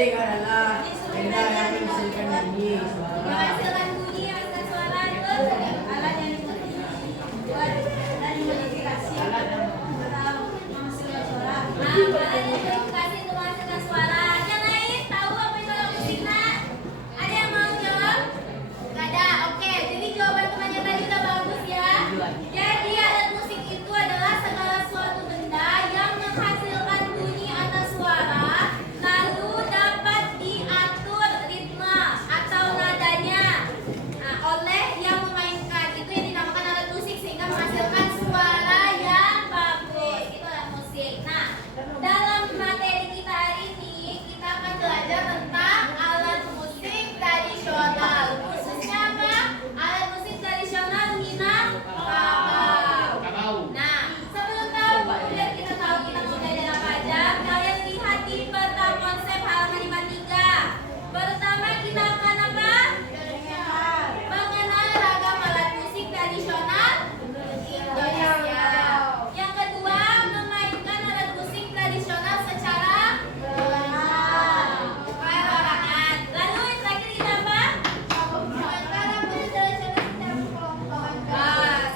musik adalah benda yang menghasilkan bunyi suara. Menghasilkan bunyi, menghasilkan suara itu alat yang dibuat dan dimodifikasi atau menghasilkan suara. Nah, alat yang dimodifikasi untuk menghasilkan suara. Yang lain tahu apa itu alat musik, nak? Ada yang mau jawab? Gak ada. Oke, jadi jawaban temannya tadi udah bagus ya. Jadi alat musik itu adalah segala suatu benda yang menghasilkan bunyi atau suara, lalu dapat diatur ritme atau nadanya oleh yang memainkan. Itu yang dinamakan alat musik sehingga menghasilkan suara yang bagus. Itu alat musik. Nah, dalam materi kita hari ini kita akan belajar tentang alat musik tradisional. Khususnya apa? Alat musik tradisional Minangkabau. Nah, sebelum tahu, biar kita tahu kita mau belajar apa aja, kalian lihat di peta konsep halaman 53. Pertama kita akan apa? Mengenal ragam alat musik tradisional Indonesia. Yang kedua, memainkan alat musik tradisional secara perorangan. Lalu yang terakhir kita apa?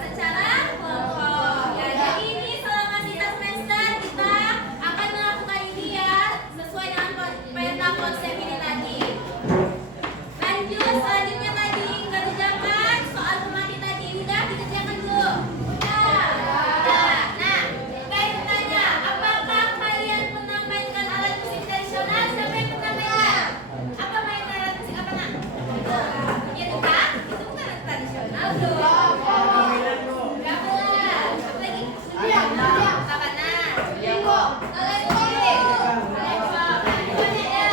Secara kelompok. Ya, jadi ini selama sisa semester kita akan melakukan ini ya, sesuai dengan peta konsep ini tadi. Lanjut, selanjutnya tadi kerjakan soal rumah kita tadi. Udah dikerjakan dulu? Udah. Nah, saya bertanya, apakah kalian pernah mainkan alat musik tradisional? Siapa yang pernah mainkan? Apa main alat musik apa, nak? Itu kan? Itu bukan alat tradisional dong. Gamelan. Apa lagi? Sabana. Alat musik. Banyak ya.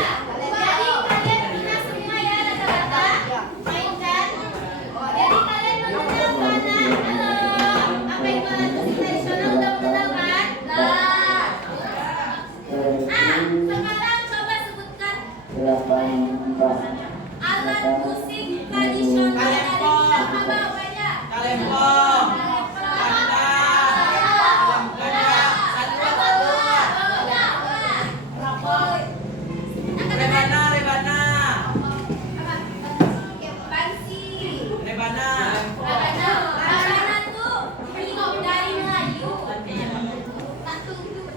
Jadi kalian pernah semua ya rata-rata mainkan. Jadi kalian mengenal mana? Halo. Apa itu alat musik tradisional? Udah mengenal kan? Sekarang coba sebutkan alat musik tradisional dari Minangkabau aja. Kalempong, rebana,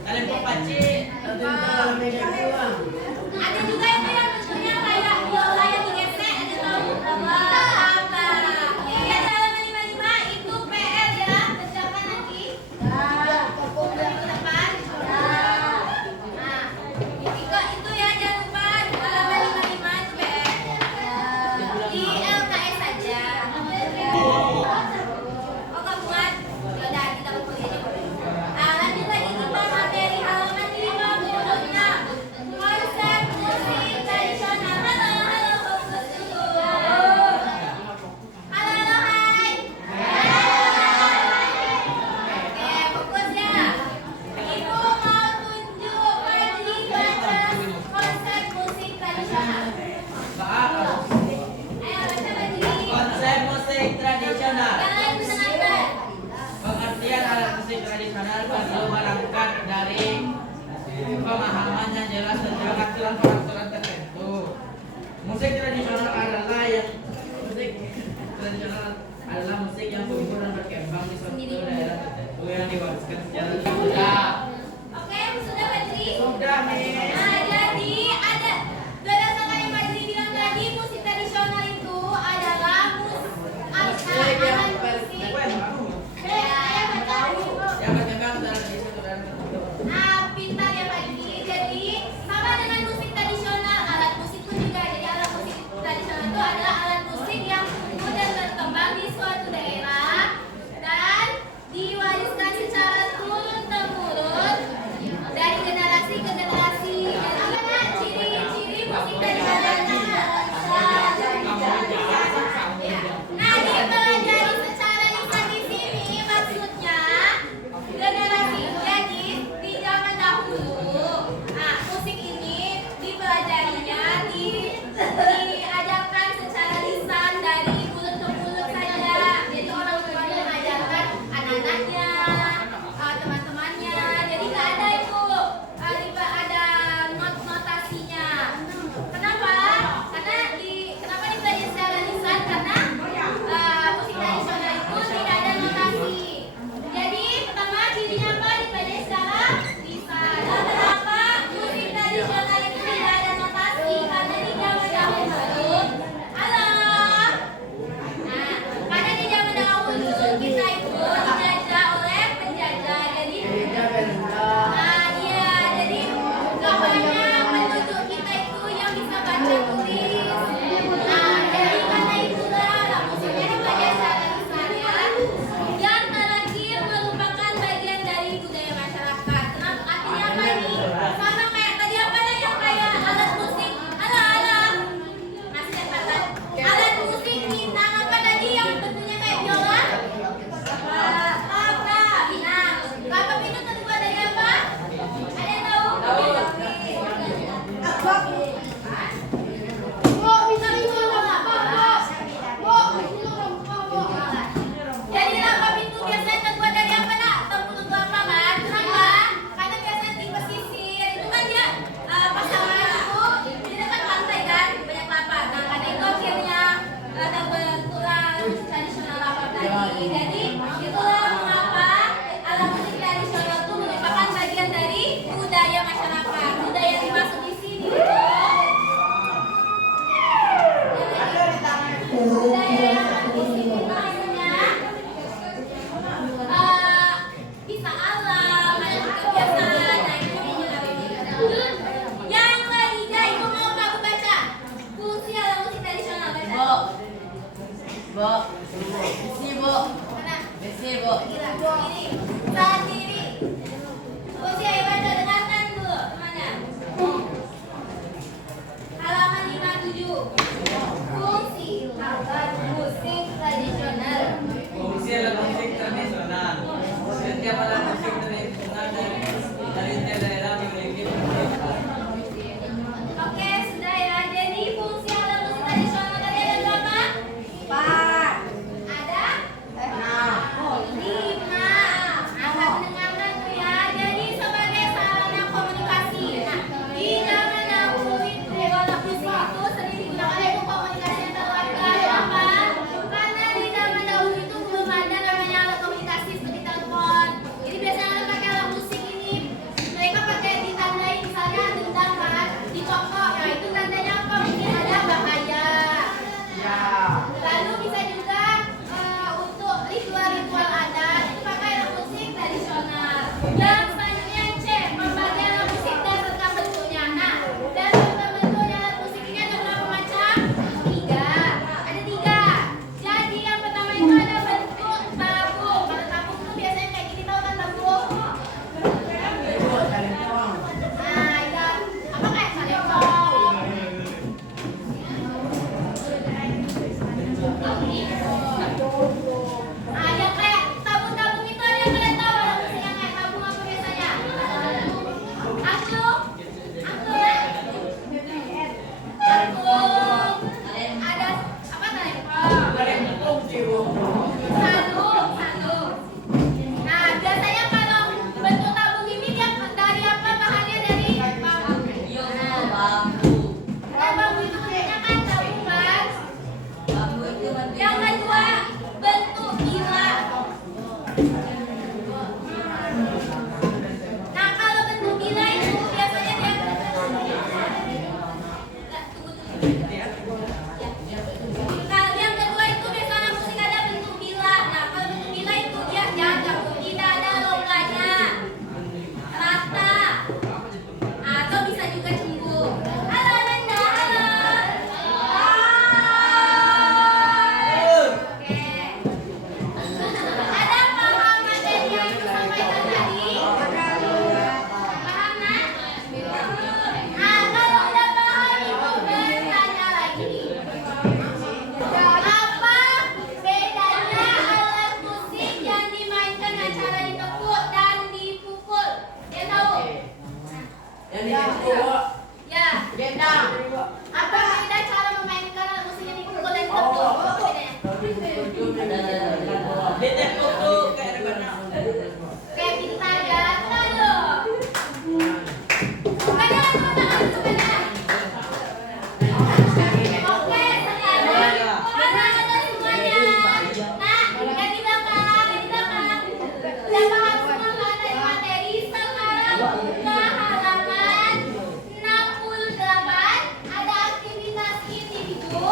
kalempong paci, Kalau medan doang. ada juga itu yang bentuknya kayak biola yang digesek, ada tahu? Apa? Lihat halaman 55 itu PR ya, kerjakan nanti. Minggu depan. Nah, itu ya jangan lupa halaman 55 itu PR. Di LKS saja. Oh, kamu buat? Yaudah, kita kuliah aja. Nah, lanjut lagi kita materi halaman 56. Konsep musik tradisional. Halo, fokus dulu. Halo, hai. Oke, fokus ya. Ibu mau tunjuk Fadli baca konsep musik tradisional. Ayo, baca Fadli. konsep musik tradisional. Kalian mendengarkan. Pengertian alat musik tradisional perlu berangkat dari pemahaman yang jelas tentang aturan-peraturan tertentu. Musik tradisional adalah musik yang tumbuh dan berkembang di suatu daerah tertentu yang diwariskan secara budaya. Oke, sudah Fadli? Sudah nih. Nah, jadi ada berdasarkan yang Fadli bilang tadi, musik tradisional itu adalah alat musik. Ya, baca lagi, Bu. Yang berkembang dari suatu daerah tertentu. Pintar ya Fadli. Jadi sama dengan musik tradisional, alat musik pun juga. Jadi alat musik tradisional itu adalah alat musik yang tumbuh dan berkembang di suatu daerah dan diwariskan secara turun temurun dari generasi ke generasi. Nih, Bu. Kiri. Saat kiri. Fungsi ibadah dengarkan dulu semuanya. Halaman 57. Fungsi alat musik tradisional. Fungsi alat musik tradisional. Setiap alat musik tradisional dari daerah memiliki fungsi. Oke, sudah ya. Jadi fungsi alat musik tradisional tadi ada berapa? 4. Ada? 5. Angkat mendengarkan tuh ya. Jadi sebagai sarana komunikasi. Nah, di zaman dahulu itu alat musik itu sering digunakan untuk komunikasi antar warga. Kenapa? Karena di zaman dahulu itu belum ada namanya alat komunikasi seperti telepon. Jadi biasanya orang pakai alat musik ini. Mereka pakai ditandai misalnya dendam kan, dicokok. Nah, itu tandanya apa? Mungkin ada bahaya. Lalu bisa juga untuk ritual-ritual adat itu pakai alat musik tradisional. Yang selanjutnya C, pembagian alat musik dan serta bentuknya. Nah, dan serta bentuknya alat musik ini ada berapa macam? 3. Ada 3. Jadi yang pertama itu ada bentuk tabung. Kalau tabung itu biasanya kayak gini, tahu kan tabung? Nah, ya apa kayak salempong? Ah, yang kayak tabung-tabung itu ada yang kalian tahu alat musik yang kayak tabung apa biasanya? Angklung? Angklung ya? Angklung. Ada apa talempong? Sandung. Nah, biasanya kalau bentuk tabung ini dia dari apa bahannya? Dari bambu. Kalau bambu itu bentuknya kan tabung kan? Yang kedua, bentuk bila. Nah, kalau bentuk bila itu biasanya dia Kalau yang kedua itu biasanya musik ada bentuk bila. Nah, kalau bentuk bila itu dia jajak, tidak ada longganya, rata, atau bisa juga cembung. Halo Nanda, halo. Oke. Ada paham materi yang itu sampaikan tadi? Paham nak? Nah, kalau udah paham itu bertanya lagi. Apa bedanya alat musik yang dimainkan dengan cara ditepuk dan dipukul? Yang tahu? Yang dipukul. Ya. Gendang. Apa beda cara memainkan alat musik yang dipukul dan ditepuk? Apa bedanya? Ditepuk tuh kayak rebana. Kayak bintang jatuh loh. Bukannya langsung tangan sebenarnya. Oke, sekarang anak-anak semuanya. Nah, yang di belakang. Udah paham semua kan dari materi? Sekarang buka halaman 68. Ada aktivitas individu.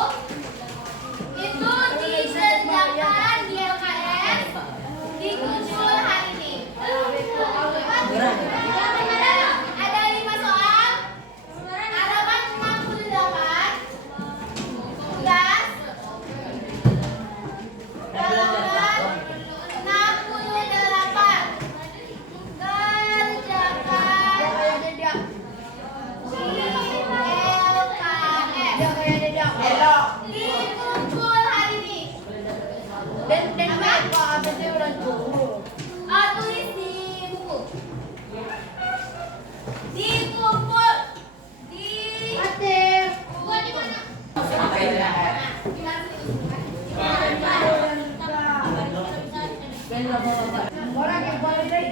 Itu disediakan di LKS di Kuncul hari ini. Ada 5 soal. Halaman 68. Tugas. Halaman 68. Kerjakan di LKS. Di Kuncul hari ini. Tulis di buku. Dikumpul di buku di mana? Orang yang paling baik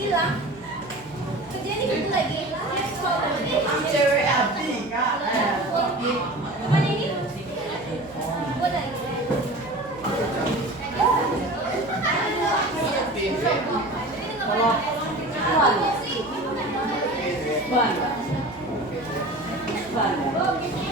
Silang. Kerjanya gitu lagi. cewek abdi kak. Mana ini? Buat lagi. Kalau Bye. Oh, gitu.